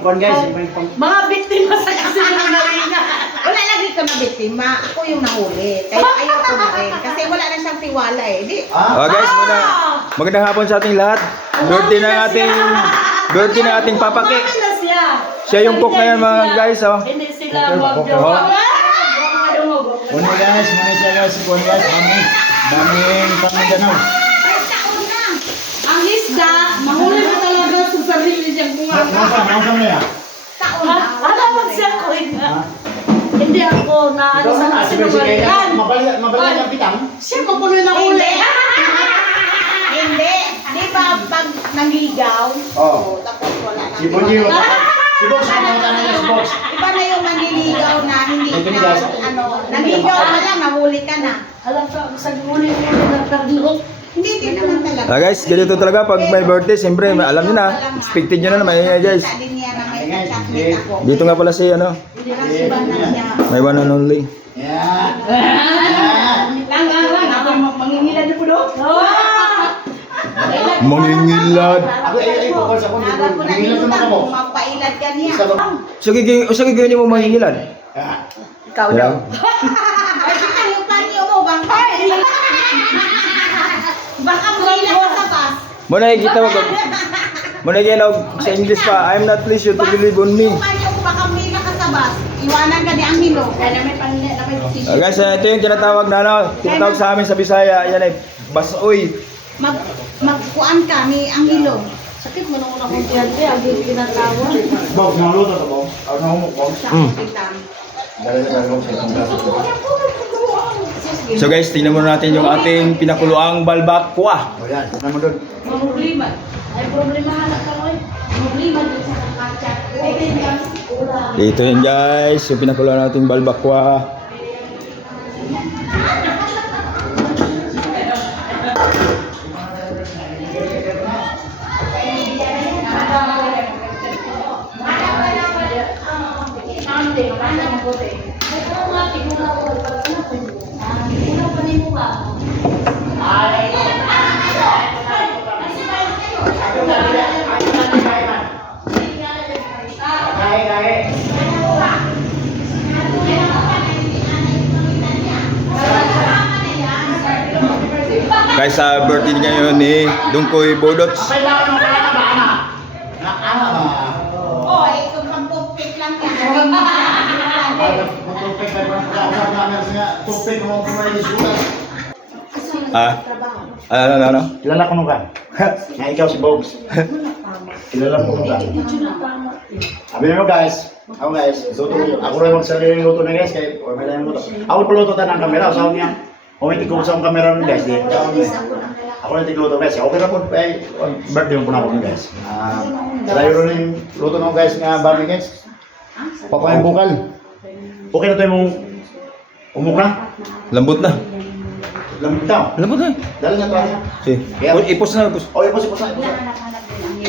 Kon guys, Mga biktima sa kasinungalingan. Wala lagi ka na biktima. Ako yung nahuli. Kaya ayaw ko na rin. Kasi wala na siyang tiwala eh. Di, Guys, magandang hapon sa ating lahat. Birthday ng ating papaki. Umamin na siya. Siya yung cook ngayon mga guys. Oh. Hindi sila wag-wag. Muna guys, muna siya guys, kon guys, daming Mindanao. Ang isda, mahuli na talaga sa sarili niyang bunga. Nasaan na yan? taon na. Alam siya ko hindi ako na ano sa kasinungalingan. Mabalik ang pitang. Siya ko puno na huli. Hindi. Di ba pag nangigaw? Oo. Tapos wala na. Si Bonji, si Box, kamutan na si Box. Iba na yung nanliligaw na hindi Ito na, guys. nangigaw ka lang, nahuli ka na. Alam ka, sa huli mo na perlo. Hindi din naman talaga. Guys, ganito talaga pag may birthday, siyempre alam niyo na. Expected niyo na may guys. Kita din niya na may chocolate ako. Dito nga pala si ano, Parang iba na niya. may one and only. Yan. Lang, ako mangingilad niyo po do. Mangingilad. Ako sa kung Alam ko na hindi dito naman na, ako. magpailad ka niya. So gagawin mo mangingilad. Ikaw daw. Ay, kita yung panyo mo, bangka. Baka mo ilan ka sa bus. Muna kita wag. Muna ginaw sa English pa. I'm not pleased you to believe on me. Yung panyo mo, baka mo ilan ka sa bus. Iwanan ka ni ang hilo. Kaya na may pangina, na may decision. Guys, ito yung tinatawag na ano, tinatawag sa amin sa Bisaya. Yan ay basoy. Magkuan ka ni ang hilo. Sakit mo nung una kong tiyante, ang pinatawa. Box, naluto to Box. Ano mo Box? Sa hospital. Dala sa Box. So guys, tingnan muna natin yung ating pinakuluang balbakwa. O yan, tignan mo doon. Problema. Ay, problema anak ka Roy. Problema din sa kacha. Dito yun guys, yung pinakuluan nating balbakwa. Guys, sa birthday ngayon ni Dungkoy Bodots. Kailangan mo kaya na ba, Ana? Na Ana ba? Oh, ito pang toothpick lang yan. Tupik kayo pa sa namin siya. Tupik mo kung may isulat. Ano? Kilala ko nung ka? Na ikaw si Bogs. Kilala ko nung ka? Sabi nyo guys, ako guys, ako rin magsarili ng luto na guys, kaya may lang luto. Ako puluto ta ng kamera, sabi niya, umiti ko sa kamera nun guys, ako rin tigluto guys, okay na po, birthday mo po na ako nun guys. Layo rin yung luto nung guys nga bami guys. Papayang bukal. Okay na tayo mong umuk na? Lambot na. Lamig daw. Lambot na. Dala niya tayo. Sige. Ipos na, ipos. Oh, ipos na.